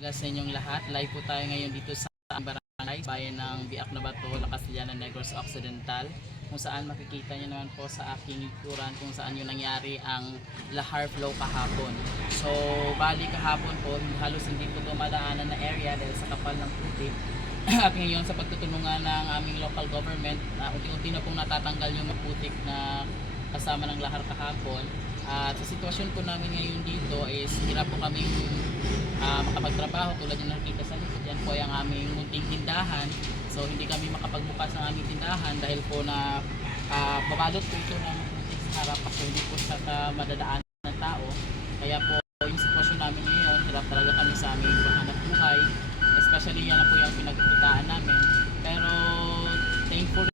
Umaga sa inyong lahat. Live po tayo ngayon dito sa barangay, bayan ng Biak na Bato, La Castellana, Negros Occidental, kung saan makikita nyo naman po sa aking likuran kung saan yung nangyari ang lahar flow kahapon. So bali kahapon po halos hindi po dumadaanan na area dahil sa kapal ng putik. At ngayon sa pagtutulungan ng aming local government, unti-unti na pong natatanggal yung maputik na kasama ng lahar kahapon. At sa sitwasyon po namin ngayon dito is hirap po kami makapagtrabaho tulad yung nakikita sa likod. Yan po ay ang aming munting tindahan. So hindi kami makapagbukas ng aming tindahan dahil po na babalot po ito ng putik sa harap kasi hindi po sa madadaan ng tao. Kaya po yung sitwasyon namin ngayon, hirap talaga kami sa aming paghanap buhay. Especially yan na po yung pinagkikitaan namin. Pero thankful